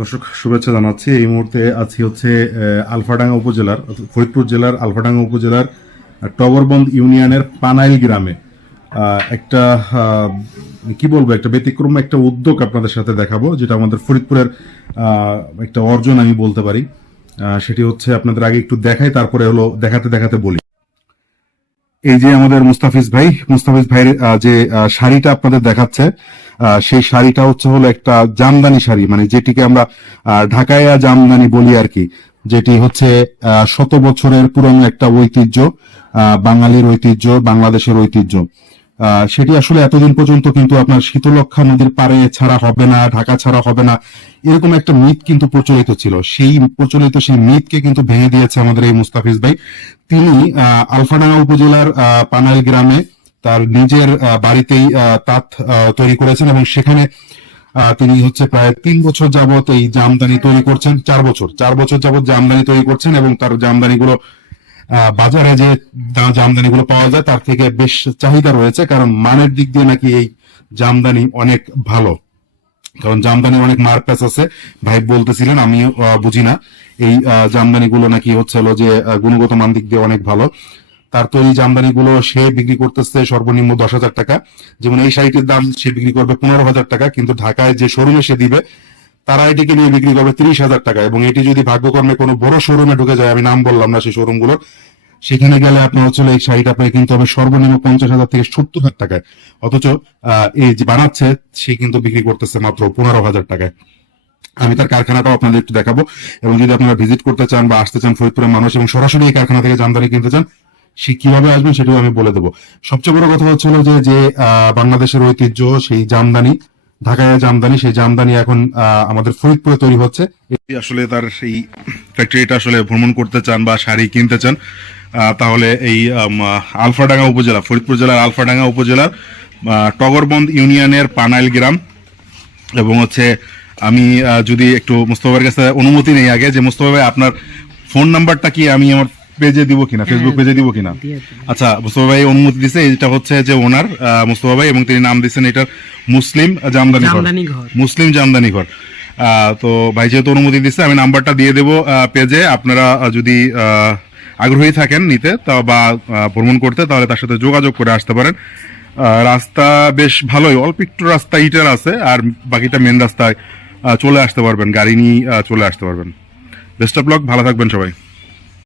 দর্শক শুভেচ্ছা জানাচ্ছি। এই মুহূর্তে আছি হচ্ছে আলফাডাঙ্গা উপজেলার ফরিদপুর জেলার আলফাডাঙ্গা উপজেলার টগরবন্দ ইউনিয়নের পানাইল গ্রামে একটা কি বলবো, একটা ব্যতিক্রম একটা উদ্যোগ আপনাদের সাথে দেখাবো, যেটা আমাদের ফরিদপুরের একটা অর্জন আমি বলতে পারি। সেটি হচ্ছে আপনাদের আগে একটু দেখাই, তারপরে হলো দেখাতে দেখাতে বলি। এই যে আমাদের মুস্তাফিজ ভাইয়ের যে শাড়িটা আপনাদের দেখাচ্ছে, সেই শাড়িটা হলো একটা জামদানি শাড়ি, মানে যেটিকে আমরা ঢাকাইয়া জামদানি বলি আর কি, যেটি হচ্ছে 100 বছরের পুরনো একটা ঐতিহ্য, বাঙালির ঐতিহ্য, বাংলাদেশের ঐতিহ্য। সেটি আসলে এতদিন পর্যন্ত কিন্তু আপনার শীতলক্ষ্যা নদীর পাড়ে ছাড়া হবে না, ঢাকা ছাড়া হবে না, এরকম একটা মিথ কিন্তু প্রচলিত ছিল। সেই মিথকে কিন্তু ভেঙে দিয়েছে আমাদের এই মুস্তাফিজ ভাই। তিনি আলফাডাঙ্গা উপজেলার পানাইল গ্রামে তার নিজের বাড়িতেই তাঁত তৈরি করেছেন, এবং সেখানে তিনি হচ্ছে প্রায় 3 বছর যাবত এই জামদানি তৈরি করছেন। 4 বছর যাবত জামদানি তৈরি করছেন, এবং তার জামদানিগুলো বাজারে যে জামদানিগুলো পাওয়া যায় তার থেকে বেশ চাহিদা রয়েছে, কারণ মানের দিক দিয়ে নাকি এই জামদানি অনেক ভালো। কারণ জামদানি অনেক মারপ্যাচ আছে, ভাই বলতেছিলেন, আমি বুঝি না। এই জামদানিগুলো নাকি হলো যে গুণগত মান দিক দিয়ে অনেক ভালো। তার তৈরি জামদানিগুলো সে বিক্রি করতেছে সর্বনিম্ন 10,000 টাকা। যেমন এই শাড়িটির দাম সে বিক্রি করবে 15,000 টাকা, কিন্তু ঢাকায় যে শোরুমে সে দিবে তারা এটিকে নিয়ে বিক্রি করবে 30,000 টাকা। এবং এটি যদি ভাগ্যক্রমে কোনো বড় শোরুমে ঢুকে যায়, আমি নাম বললাম না সেই শোরুমগুলো, সেখানে গেলে আপনার এই শাড়িটা আপনাকে কিনতে হবে সর্বনিম্ন 50,000 থেকে 70,000 টাকায়। অথচ এই যে বানাচ্ছে সে কিন্তু বিক্রি করতেছে মাত্র 15,000 টাকায়। আমি তার কারখানাটাও আপনাদের একটু দেখাবো, এবং যদি আপনারা ভিজিট করতে চান বা আসতে চান ফরিদপুরের মানুষ, এবং সরাসরি এই কারখানা থেকে জামদানি কিনতে চান, সে কিভাবে আসবেন সেটাও আমি বলে দেবো। সবচেয়ে বড় কথা হচ্ছিল যে বাংলাদেশের ঐতিহ্য সেই জামদানি, ঢাকায় জামদানি, সেই জামদানি এখন আমাদের ফরিদপুরে তৈরি হচ্ছে। আসলে তার এই ফ্যাক্টরিটা আসলে ভ্রমণ করতে চান বা শাড়ি কিনতে চান, তাহলে এই আলফাডাঙ্গা উপজেলা, ফরিদপুর জেলার আলফাডাঙ্গা উপজেলার টগরবন্দ ইউনিয়নের পানাইল গ্রাম। এবং আমি যদি একটু মুস্তফা ভাইয়ের কাছে অনুমতি নেই আগে, যে মুস্তফা ভাই আপনার ফোন নাম্বারটা কি আমি আমার পেজে দিব কিনা, ফেসবুক পেজে দিব কিনা? আচ্ছা, মুস্তফা ভাই অনুমতি দিছে। এটা হচ্ছে যে ওনার মুস্তফা ভাই, এবং তিনি নাম দিচ্ছেন এটার মুসলিম জামদানি ঘর। তো ভাই যেহেতু অনুমতি দিচ্ছে, আমি নাম্বারটা দিয়ে দেবো পেজে। আপনারা যদি আগ্রহী থাকেন নিতে বা ভ্রমণ করতে, তাহলে তার সাথে যোগাযোগ করে আসতে পারেন। রাস্তা বেশ ভালোই, অল্প একটু রাস্তা ইটের আছে, আর বাকিটা মেন রাস্তায় চলে আসতে পারবেন, গাড়ি নিয়ে চলে আসতে পারবেন। বেস্ট অফ লাক, ভালো থাকবেন সবাই।